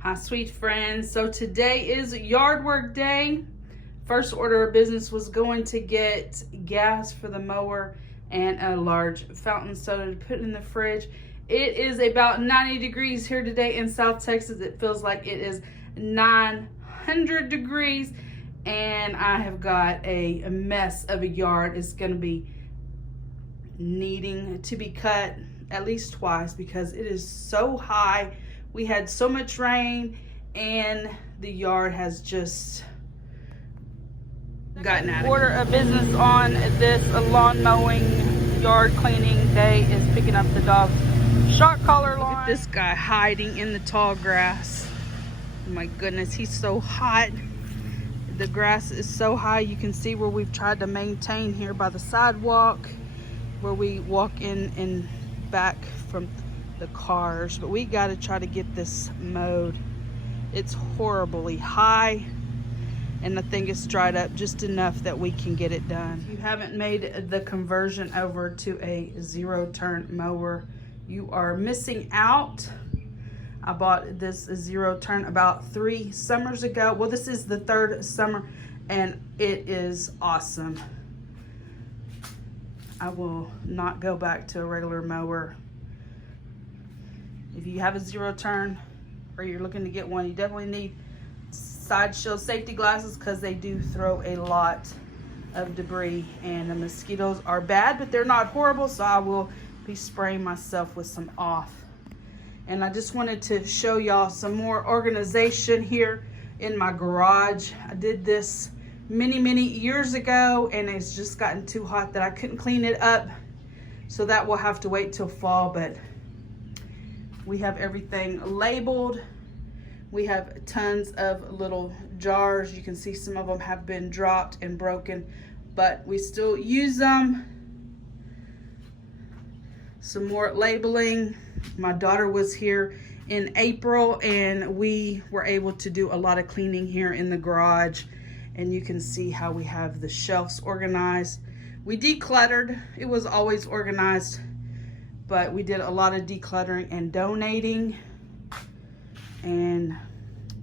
Hi, sweet friends. So today is yard work day. First order of business was going to get gas for the mower and a large fountain soda to put in the fridge. It is about 90 degrees here today in South Texas. It feels like it is 900 degrees, and I have got a mess of a yard. It's going to be needing to be cut at least twice because it is so high. We had so much rain and the yard has just gotten out of order of business on this lawn mowing yard cleaning day is picking up the dog shock collar line. Look at this guy hiding in the tall grass. Oh my goodness, he's so hot. The grass is so high. You can see where we've tried to maintain here by the sidewalk where we walk in and back from the cars, but we got to try to get this mowed. It's horribly high, and I think it's dried up just enough that we can get it done. If you haven't made the conversion over to a zero-turn mower, you are missing out. I bought this zero-turn about 3 summers ago. Well, this is the 3rd summer, and it is awesome. I will not go back to a regular mower. If you have a zero-turn or you're looking to get one, you definitely need side shield safety glasses because they do throw a lot of debris, and the mosquitoes are bad, but they're not horrible, so I will be spraying myself with some off. And I just wanted to show y'all some more organization here in my garage. I did this many years ago, and it's just gotten too hot that I couldn't clean it up, so that will have to wait till fall. But we have everything labeled. We have tons of little jars. You can see some of them have been dropped and broken, but we still use them. Some more labeling. My daughter was here in April, and we were able to do a lot of cleaning here in the garage, and you can see how we have the shelves organized. We decluttered. It was always organized, but we did a lot of decluttering and donating, and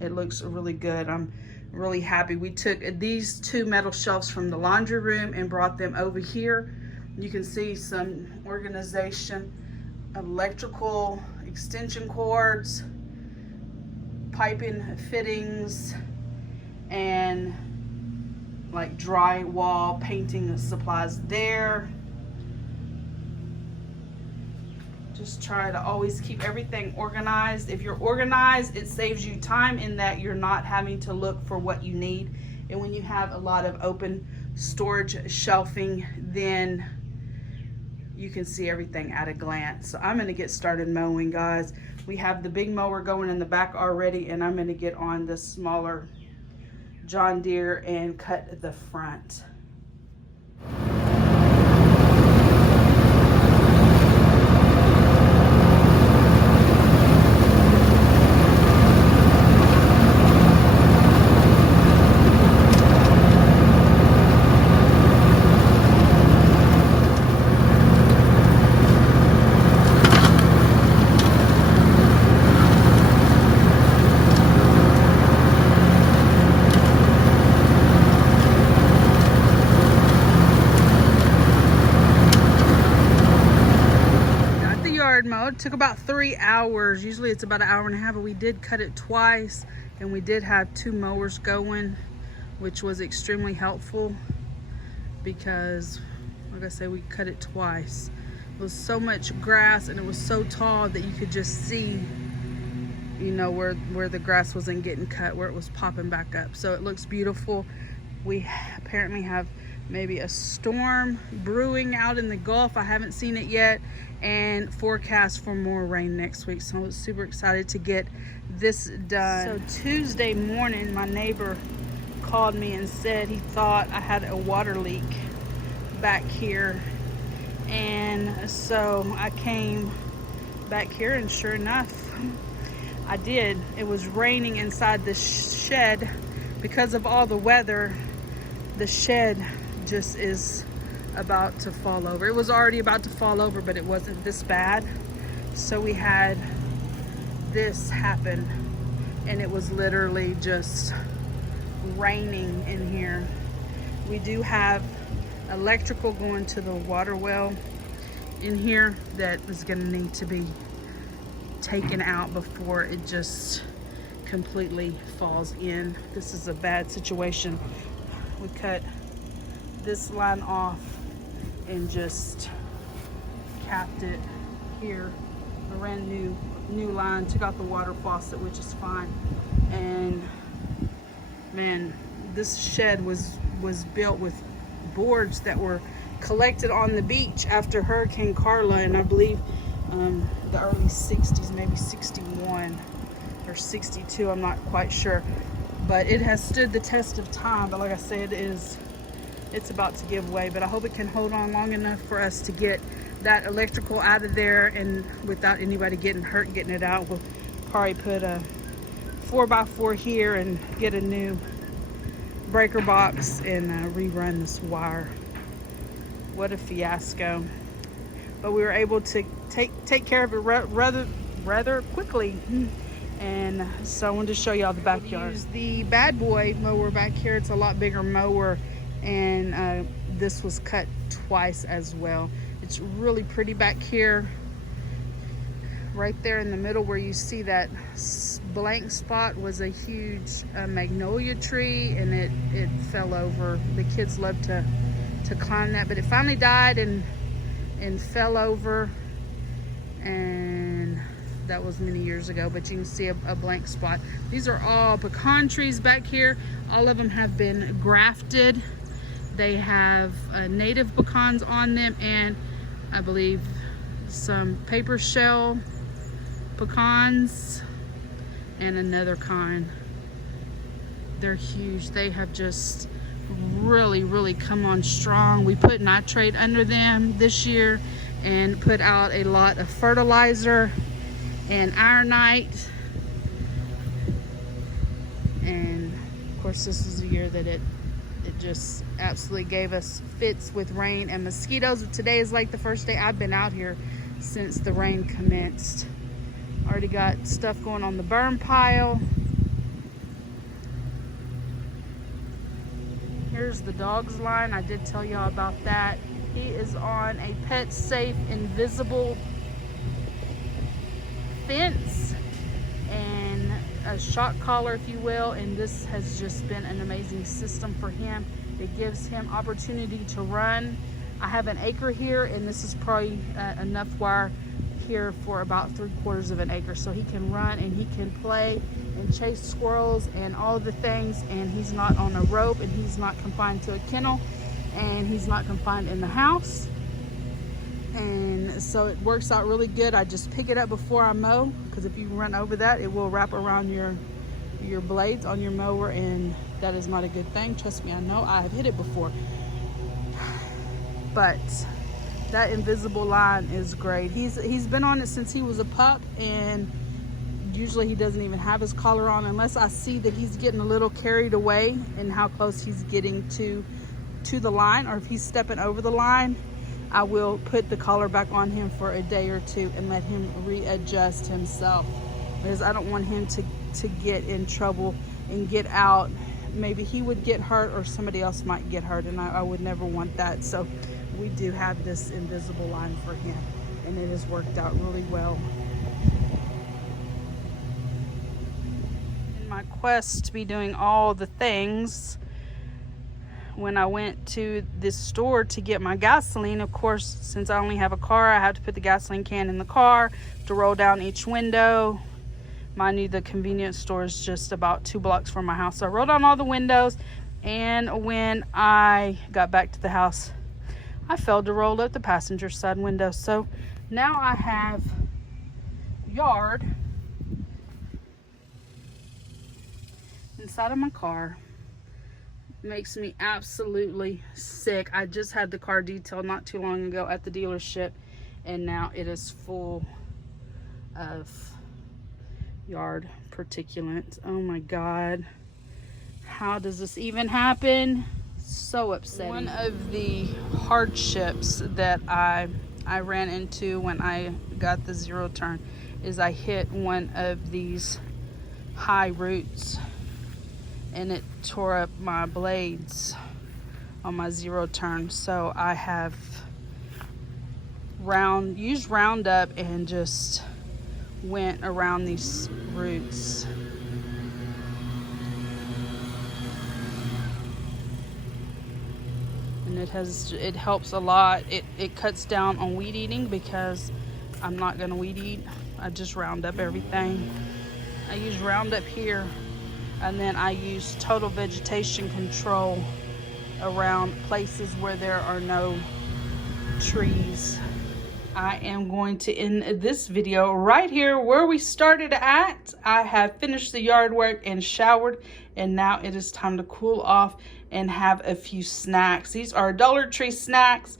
it looks really good. I'm really happy. We took these 2 metal shelves from the laundry room and brought them over here. You can see some organization, electrical extension cords, piping fittings, and like drywall painting supplies there. Just try to always keep everything organized. If you're organized, it saves you time in that you're not having to look for what you need. And when you have a lot of open storage shelving, then you can see everything at a glance. So I'm gonna get started mowing, guys. We have the big mower going in the back already, and I'm gonna get on the smaller John Deere and cut the front. Mode. It took about 3 hours. Usually it's about 1.5 hours, but we did cut it twice, and we did have 2 mowers going, which was extremely helpful because, like I said, we cut it twice. It was so much grass, and it was so tall that you could just see, you know, where the grass wasn't getting cut, where it was popping back up. So it looks beautiful. We apparently have maybe a storm brewing out in the Gulf. I haven't seen it yet, and forecast for more rain next week. So I'm super excited to get this done. So Tuesday morning, my neighbor called me and said he thought I had a water leak back here. And so I came back here, and sure enough, I did. It was raining inside the shed. Because of all the weather, the shed just is about to fall over. It was already about to fall over, but it wasn't this bad. So we had this happen and it was literally just raining in here. We do have electrical going to the water well in here that is going to need to be taken out before it just completely falls in. This is a bad situation. We cut this line off and just capped it here. I ran new line, took out the water faucet, which is fine. And man, this shed was built with boards that were collected on the beach after Hurricane Carla, and I believe the early 60s, maybe 61 or 62, I'm not quite sure. But it has stood the test of time. But like I said, it's about to give way, but I hope it can hold on long enough for us to get that electrical out of there, and without anybody getting hurt getting it out. We'll probably put a 4x4 here and get a new breaker box and rerun this wire. What a fiasco. But we were able to take care of it rather quickly. And so I wanted to show y'all the backyard. Use the bad boy mower back here. It's a lot bigger mower, and this was cut twice as well. It's really pretty back here. Right there in the middle where you see that blank spot was a huge magnolia tree, and it fell over. The kids love to climb that, but it finally died and fell over, and that was many years ago. But you can see a blank spot. These are all pecan trees back here. All of them have been grafted. They have native pecans on them, and I believe some paper shell pecans and another kind. They're huge. They have just really come on strong. We put nitrate under them this year and put out a lot of fertilizer and ironite, and of course this is a year that it just absolutely gave us fits with rain and mosquitoes. Today is like the first day I've been out here since the rain commenced. Already got stuff going on the burn pile. Here's the dog's line. I did tell y'all about that. He is on a pet safe invisible fence and a shock collar, if you will, and this has just been an amazing system for him. It gives him opportunity to run. I have an acre here, and this is probably enough wire here for about 3/4 of an acre, so he can run and he can play and chase squirrels and all the things, and he's not on a rope, and he's not confined to a kennel, and he's not confined in the house. And so it works out really good. I just pick it up before I mow, because if you run over that, it will wrap around your blades on your mower, and that is not a good thing. Trust me, I know. I have hit it before. But that invisible line is great. He's been on it since he was a pup, and usually he doesn't even have his collar on unless I see that he's getting a little carried away and how close he's getting to the line, or if he's stepping over the line, I will put the collar back on him for a day or two and let him readjust himself, because I don't want him to get in trouble and get out. Maybe he would get hurt, or somebody else might get hurt, and I would never want that. So we do have this invisible line for him, and it has worked out really well. In my quest to be doing all the things, when I went to this store to get my gasoline, of course, since I only have a car, I have to put the gasoline can in the car, to roll down each window. Mind you, the convenience store is just about 2 blocks from my house. So I rolled down all the windows, and when I got back to the house, I failed to roll up the passenger side window. So now I have yard inside of my car. Makes me absolutely sick. I just had the car detailed not too long ago at the dealership, and now it is full of yard particulate. Oh my God, how does this even happen? So upsetting. One of the hardships that I ran into when I got the zero turn is I hit one of these high roots, and it tore up my blades on my 0 turn. So I have used Roundup and just went around these roots. And it helps a lot. It cuts down on weed eating because I'm not gonna weed eat. I just round up everything. I use Roundup here, and then I use total vegetation control around places where there are no trees. I am going to end this video right here where we started at. I have finished the yard work and showered, and now it is time to cool off and have a few snacks. These are Dollar Tree snacks.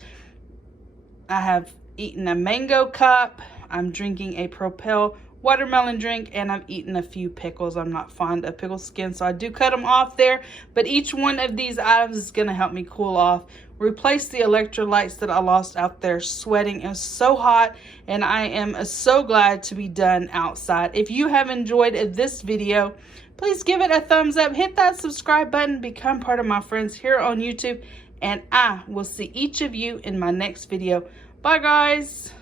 I have eaten a mango cup. I'm drinking a Propel watermelon drink, and I've eaten a few pickles. I'm not fond of pickle skin, so I do cut them off there, but each one of these items is going to help me cool off, replace the electrolytes that I lost out there sweating. It was so hot, and I am so glad to be done outside. If you have enjoyed this video, please give it a thumbs up, hit that subscribe button, become part of my friends here on YouTube, and I will see each of you in my next video. Bye guys.